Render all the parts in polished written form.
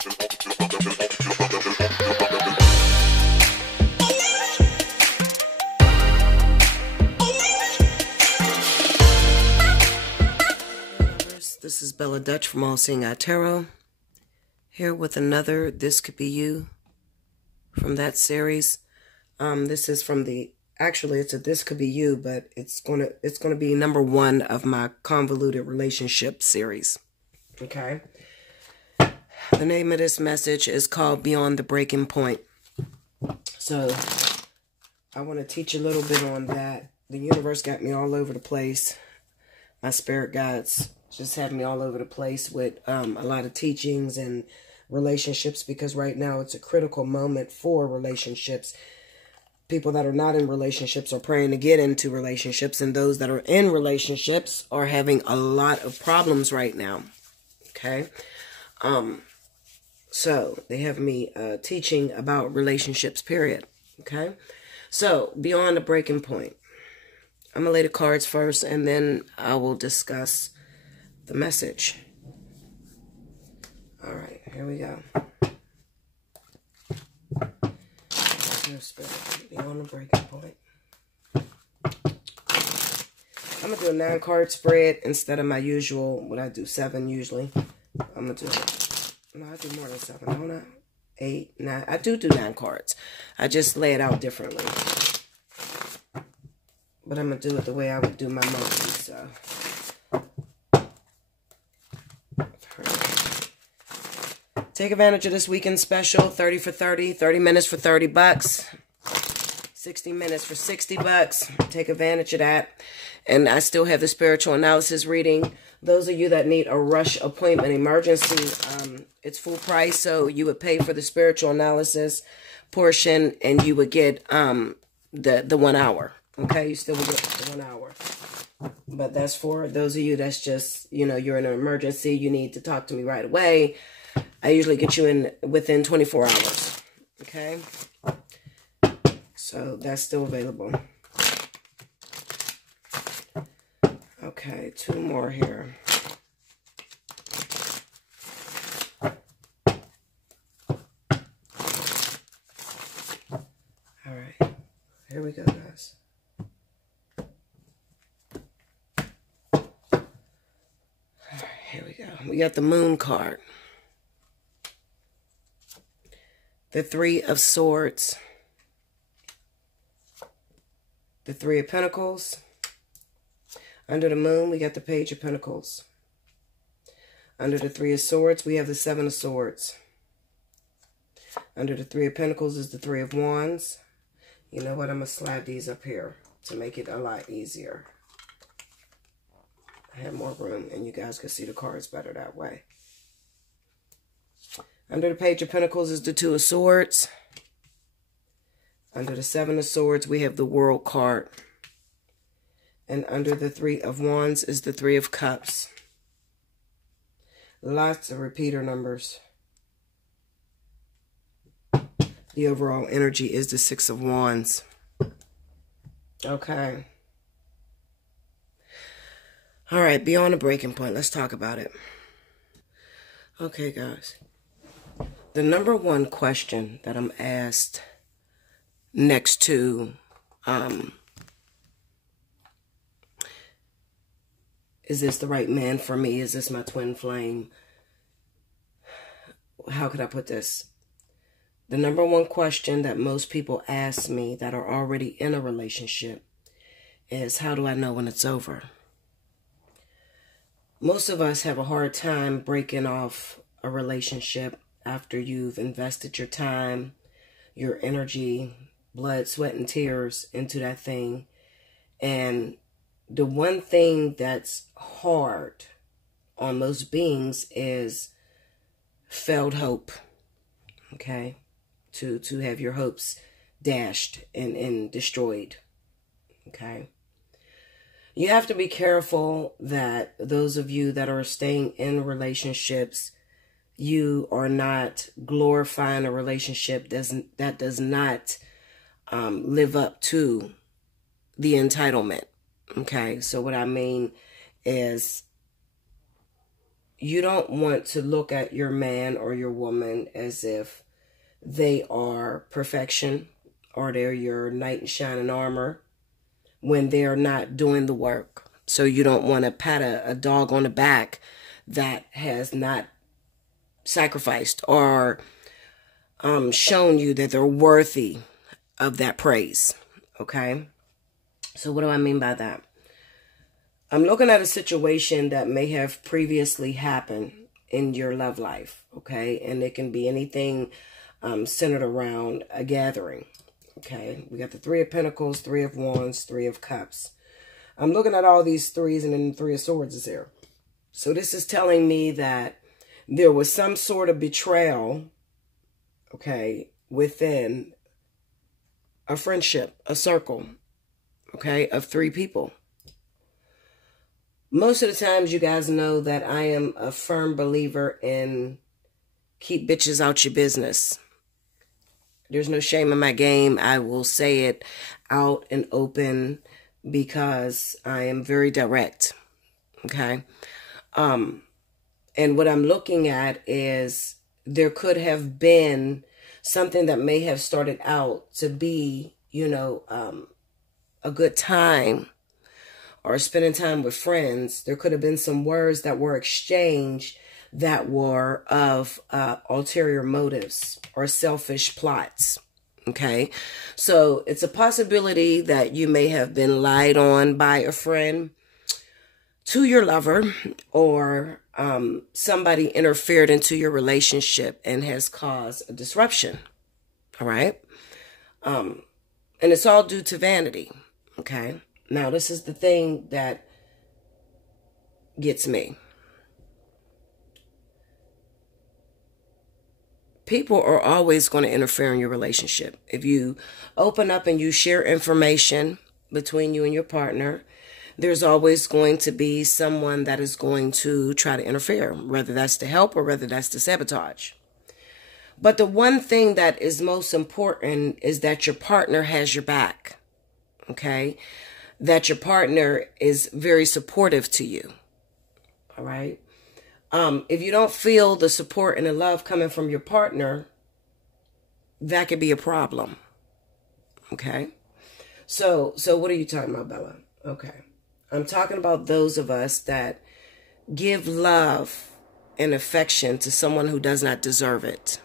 This is Bella Dutch from Allseeingeyetarot, here with another This Could Be You from that series. This is from the, actually it's a This Could Be You, but it's gonna be number 1 of my Convoluted relationship series. Okay. The name of this message is called Beyond the Breaking Point. So I want to teach a little bit on that. The universe got me all over the place. My spirit guides just had me all over the place with a lot of teachings and relationships, because right now it's a critical moment for relationships. People that are not in relationships are praying to get into relationships, and those that are in relationships are having a lot of problems right now. Okay? So they have me teaching about relationships, period. Okay? So, beyond the breaking point. I'm going to lay the cards first, and then I will discuss the message. All right, here we go. Beyond the breaking point. I'm going to do a 9-card spread instead of my usual, what I do, 7 usually. I'm going to do it. No, I do more than 7, don't I? 8, 9. I do 9 cards. I just lay it out differently. But I'm going to do it the way I would do my monthly, so. Take advantage of this weekend special, 30 for 30, 30 minutes for 30 bucks, 60 minutes for 60 bucks. Take advantage of that. And I still have the spiritual analysis reading. Those of you that need a rush appointment emergency, it's full price, so you would pay for the spiritual analysis portion, and you would get the 1 hour. Okay, you still will get the 1 hour. But that's for those of you that's just, you know, you're in an emergency, you need to talk to me right away. I usually get you in within 24 hours. Okay? So that's still available. Okay, 2 more here. All right. Here we go, guys. Here we go. We got the Moon card. The 3 of Swords. The 3 of Pentacles. Under the Moon, we got the Page of Pentacles. Under the 3 of Swords, we have the 7 of Swords. Under the 3 of Pentacles is the 3 of Wands. You know what? I'm going to slide these up here to make it a lot easier. I have more room, and you guys can see the cards better that way. Under the Page of Pentacles is the 2 of Swords. Under the 7 of Swords, we have the World card. And under the 3 of Wands is the 3 of Cups. Lots of repeater numbers. The overall energy is the 6 of Wands. Okay. All right, beyond the breaking point. Let's talk about it. Okay, guys. The number 1 question that I'm asked next to is this the right man for me? Is this my twin flame? How could I put this? The number 1 question that most people ask me that are already in a relationship is, how do I know when it's over? Most of us have a hard time breaking off a relationship after you've invested your time, your energy, blood, sweat, and tears into that thing. And the one thing that's hard on most beings is failed hope. Okay? To have your hopes dashed and destroyed. Okay? You have to be careful that those of you that are staying in relationships, you are not glorifying a relationship that does not live up to the entitlement. Okay, so what I mean is you don't want to look at your man or your woman as if they are perfection or they're your knight in shining armor when they're not doing the work. So you don't want to pat a dog on the back that has not sacrificed or shown you that they're worthy of that praise. Okay? So what do I mean by that? I'm looking at a situation that may have previously happened in your love life. Okay? And it can be anything centered around a gathering. Okay? We got the Three of Pentacles, Three of Wands, Three of Cups. I'm looking at all these threes, and then the Three of Swords is there. So this is telling me that there was some sort of betrayal, okay, within a friendship, a circle, okay, of three people. Most of the times, you guys know that I am a firm believer in keep bitches out your business. There's no shame in my game. I will say it out and open because I am very direct, okay? And what I'm looking at is there could have been something that may have started out to be, you know, a good time or spending time with friends. There could have been some words that were exchanged that were of ulterior motives or selfish plots. Okay, so it's a possibility that you may have been lied on by a friend to your lover, or somebody interfered into your relationship and has caused a disruption. All right, and it's all due to vanity. Okay, now this is the thing that gets me. People are always going to interfere in your relationship. If you open up and you share information between you and your partner, there's always going to be someone that is going to try to interfere, whether that's to help or whether that's to sabotage. But the one thing that is most important is that your partner has your back, okay? That your partner is very supportive to you, all right? If you don't feel the support and the love coming from your partner, that could be a problem. Okay. So what are you talking about, Bella? Okay. I'm talking about those of us that give love and affection to someone who does not deserve it.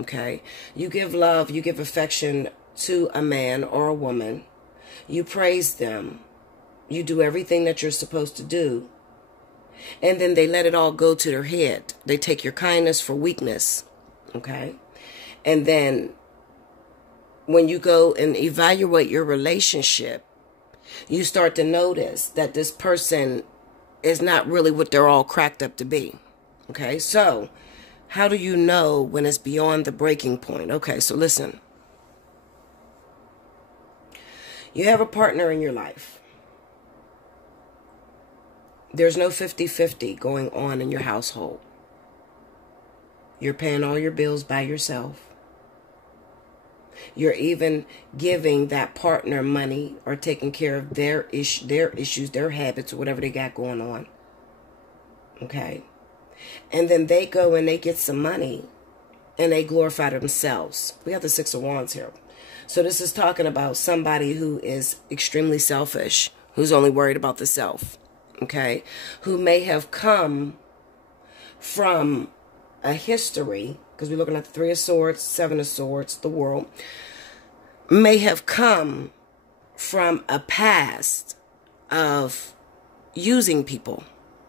Okay. You give love, you give affection to a man or a woman. You praise them. You do everything that you're supposed to do. And then they let it all go to their head. They take your kindness for weakness, okay? And then when you go and evaluate your relationship, you start to notice that this person is not really what they're all cracked up to be, okay? So how do you know when it's beyond the breaking point? Okay, so listen. You have a partner in your life. There's no 50-50 going on in your household. You're paying all your bills by yourself. You're even giving that partner money or taking care of their issues, their habits, or whatever they got going on. Okay? And then they go and they get some money and they glorify themselves. We got the Six of Wands here. So this is talking about somebody who is extremely selfish, who's only worried about the self. Okay, who may have come from a history, because we're looking at the Three of Swords, Seven of Swords, the world, may have come from a past of using people.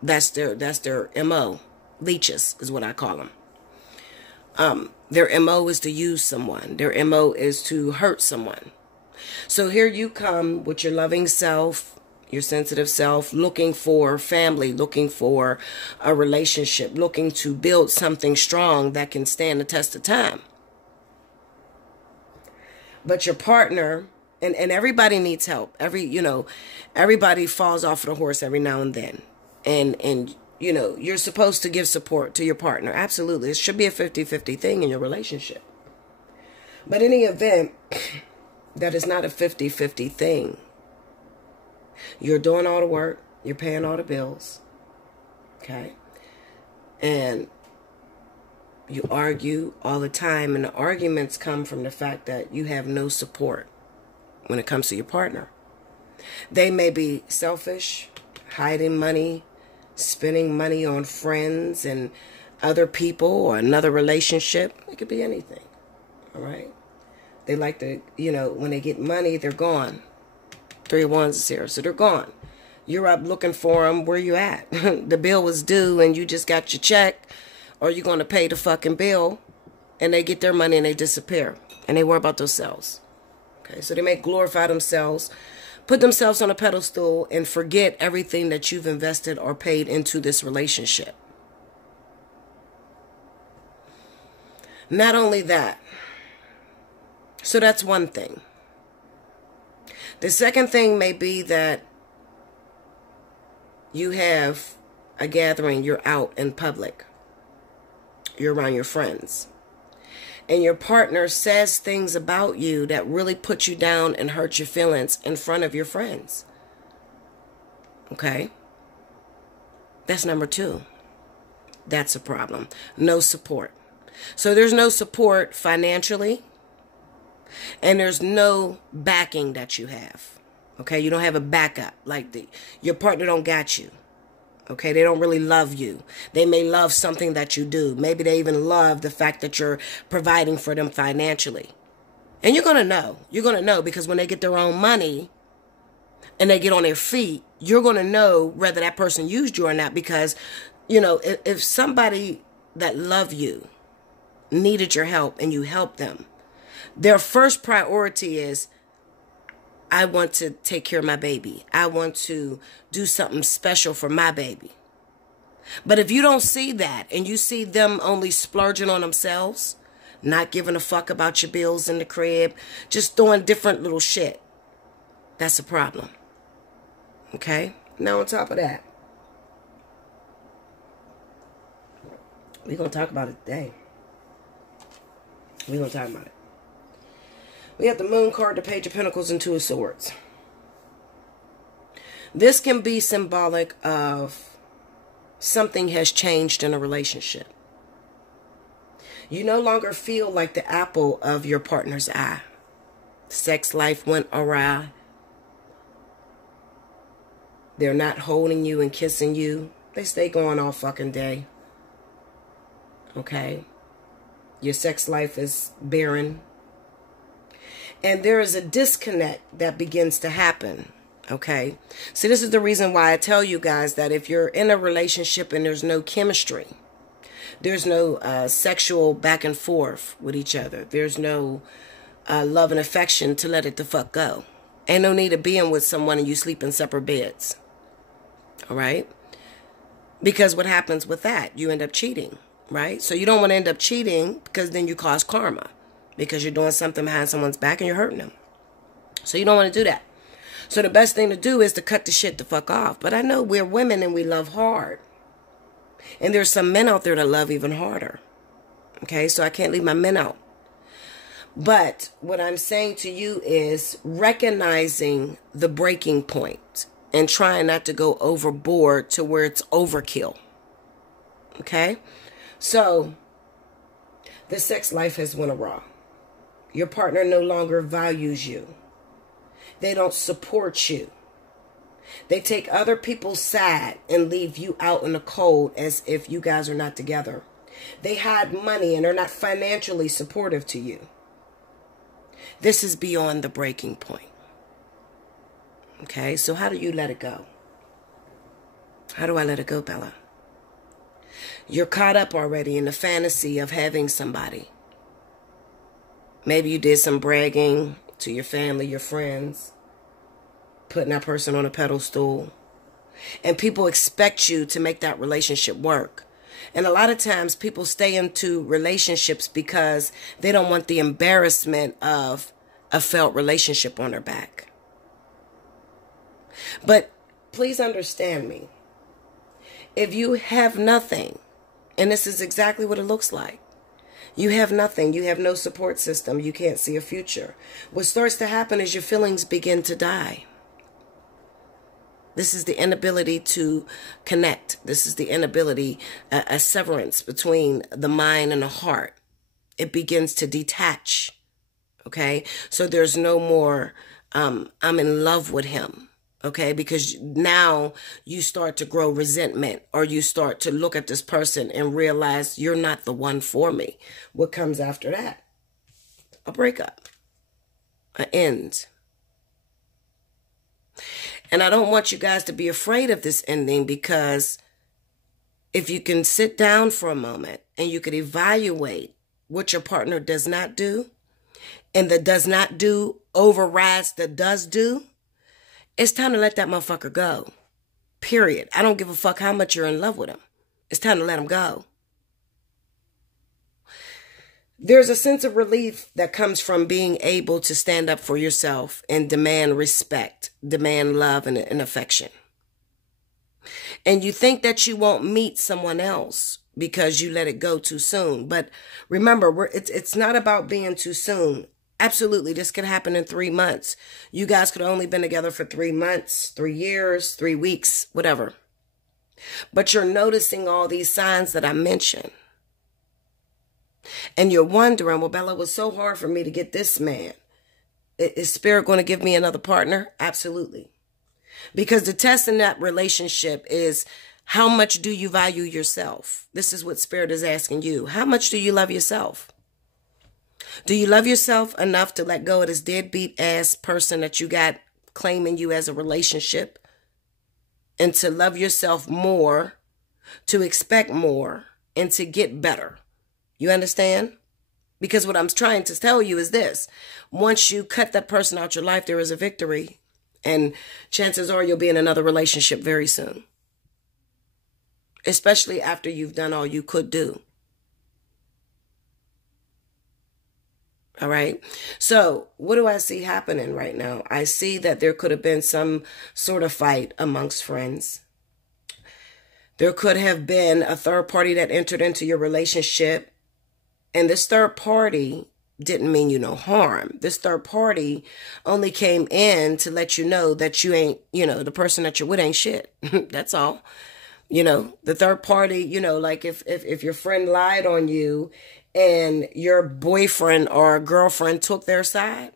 That's their MO. Leeches is what I call them. Their MO is to use someone. Their MO is to hurt someone. So here you come with your loving self, your sensitive self, looking for family, looking for a relationship, looking to build something strong that can stand the test of time. But your partner, and everybody needs help. Everybody falls off of the horse every now and then. And you're supposed to give support to your partner. Absolutely. It should be a 50-50 thing in your relationship. But in the event that is not a 50-50 thing, you're doing all the work. You're paying all the bills. Okay. And you argue all the time, and the arguments come from the fact that you have no support when it comes to your partner. They may be selfish, hiding money, spending money on friends and other people or another relationship. It could be anything, all right? They like to, when they get money, they're gone. 3 of Wands is here, so they're gone. You're up looking for them. Where you at? The bill was due and you just got your check, or you're going to pay the fucking bill, and they get their money and they disappear, and they worry about themselves. Okay, so they may glorify themselves, put themselves on a pedestal, and forget everything that you've invested or paid into this relationship. Not only that, so that's one thing. The second thing may be that you have a gathering, you're out in public, you're around your friends, and your partner says things about you that really put you down and hurt your feelings in front of your friends. Okay? That's number 2. That's a problem. No support. So there's no support financially, and there's no backing that you have. Okay? You don't have a backup. Like your partner don't got you. Okay, they don't really love you. They may love something that you do. Maybe they even love the fact that you're providing for them financially. And you're going to know. You're going to know because when they get their own money and they get on their feet, you're going to know whether that person used you or not. Because, if somebody that loved you needed your help and you helped them, their first priority is, I want to take care of my baby. I want to do something special for my baby. But if you don't see that and you see them only splurging on themselves, not giving a fuck about your bills in the crib, just doing different little shit, that's a problem. Okay? Now on top of that, we're going to talk about it today. We're going to talk about it. We have the Moon card, the Page of Pentacles, and 2 of Swords. This can be symbolic of something has changed in a relationship. You no longer feel like the apple of your partner's eye. Sex life went awry. They're not holding you and kissing you. They stay going all fucking day. Okay? Your sex life is barren. And there is a disconnect that begins to happen, okay? So this is the reason why I tell you guys that if you're in a relationship and there's no chemistry, there's no sexual back and forth with each other, there's no love and affection, to let it the fuck go. Ain't no need of being with someone and you sleep in separate beds, all right? Because what happens with that? You end up cheating, right? So you don't want to end up cheating because then you cause karma. Because you're doing something behind someone's back and you're hurting them. So you don't want to do that. So the best thing to do is to cut the shit the fuck off. But I know we're women and we love hard. And there's some men out there that love even harder. Okay, so I can't leave my men out. But what I'm saying to you is recognizing the breaking point and trying not to go overboard to where it's overkill. Okay, so the sex life has went awry. Your partner no longer values you. They don't support you. They take other people's side and leave you out in the cold as if you guys are not together. They hide money and are not financially supportive to you. This is beyond the breaking point. Okay, so how do you let it go? How do I let it go, Bella? You're caught up already in the fantasy of having somebody. Maybe you did some bragging to your family, your friends, putting that person on a pedestal. And people expect you to make that relationship work. And a lot of times people stay into relationships because they don't want the embarrassment of a failed relationship on their back. But please understand me. If you have nothing, and this is exactly what it looks like, you have nothing. You have no support system. You can't see a future. What starts to happen is your feelings begin to die. This is the inability to connect. This is the inability, a severance between the mind and the heart. It begins to detach. Okay? So there's no more, I'm in love with him. Okay? Because now you start to grow resentment, or you start to look at this person and realize you're not the one for me. What comes after that? A breakup. An end. And I don't want you guys to be afraid of this ending, because if you can sit down for a moment and you could evaluate what your partner does not do, and the does not do overrides the does do, it's time to let that motherfucker go. Period. I don't give a fuck how much you're in love with him. It's time to let him go. There's a sense of relief that comes from being able to stand up for yourself and demand respect, demand love and affection. And you think that you won't meet someone else because you let it go too soon. But remember, it's not about being too soon. Absolutely, this could happen in 3 months. You guys could have only been together for 3 months, 3 years, 3 weeks, whatever. But you're noticing all these signs that I mentioned. And you're wondering, well, Bella, it was so hard for me to get this man. Is Spirit going to give me another partner? Absolutely. Because the test in that relationship is, how much do you value yourself? This is what Spirit is asking you. How much do you love yourself? Do you love yourself enough to let go of this deadbeat ass person that you got claiming you as a relationship? And to love yourself more, to expect more, and to get better. You understand? Because what I'm trying to tell you is this. Once you cut that person out your life, there is a victory. And chances are you'll be in another relationship very soon. Especially after you've done all you could do. All right. So what do I see happening right now? I see that there could have been some sort of fight amongst friends. There could have been a third party that entered into your relationship. And this third party didn't mean you no harm. This third party only came in to let you know that you ain't, the person that you're with ain't shit. That's all. The third party, like if your friend lied on you and your boyfriend or girlfriend took their side,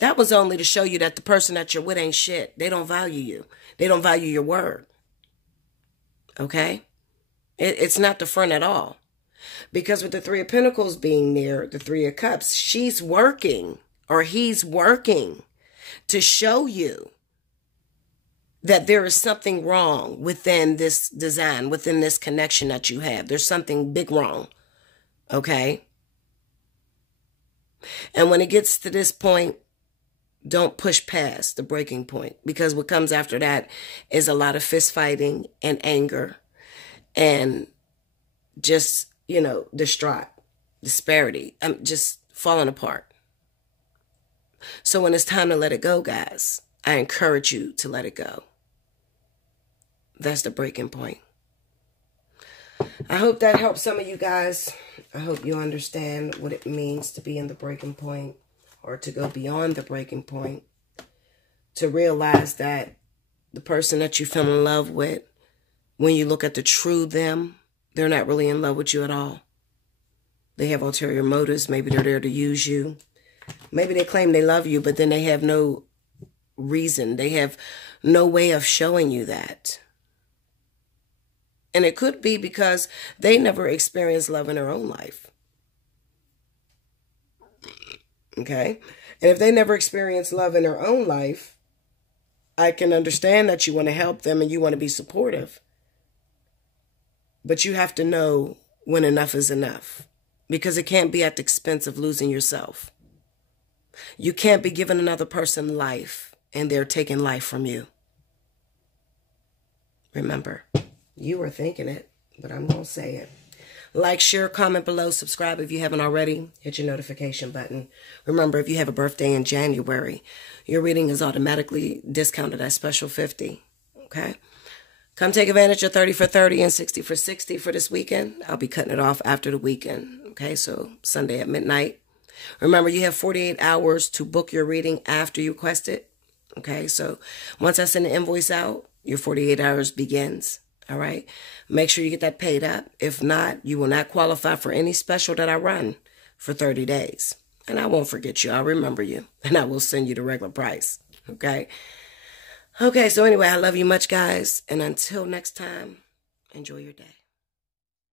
that was only to show you that the person that you're with ain't shit. They don't value you. They don't value your word. Okay? It's not the friend at all. Because with the Three of Pentacles being near the Three of Cups, she's working, or he's working, to show you that there is something wrong within this design, within this connection that you have. There's something big wrong. Okay? And when it gets to this point, don't push past the breaking point, because what comes after that is a lot of fist fighting and anger and just, distraught, disparity. I'm just falling apart. So when it's time to let it go, guys, I encourage you to let it go. That's the breaking point. I hope that helps some of you guys. I hope you understand what it means to be in the breaking point, or to go beyond the breaking point, to realize that the person that you fell in love with, when you look at the true them, they're not really in love with you at all. They have ulterior motives. Maybe they're there to use you. Maybe they claim they love you, but then they have no reason. They have no way of showing you that. And it could be because they never experienced love in their own life. Okay? And if they never experienced love in their own life, I can understand that you want to help them and you want to be supportive. But you have to know when enough is enough. Because it can't be at the expense of losing yourself. You can't be giving another person life and they're taking life from you. Remember, you were thinking it, but I'm going to say it. Like, share, comment below, subscribe if you haven't already. Hit your notification button. Remember, if you have a birthday in January, your reading is automatically discounted at special 50. Okay? Come take advantage of 30 for 30 and 60 for 60 for this weekend. I'll be cutting it off after the weekend. Okay, so Sunday at midnight. Remember, you have 48 hours to book your reading after you request it. Okay, so once I send the invoice out, your 48 hours begins. All right. Make sure you get that paid up. If not, you will not qualify for any special that I run for 30 days. And I won't forget you. I'll remember you. And I will send you the regular price. Okay. Okay. So anyway, I love you much, guys. And until next time, enjoy your day.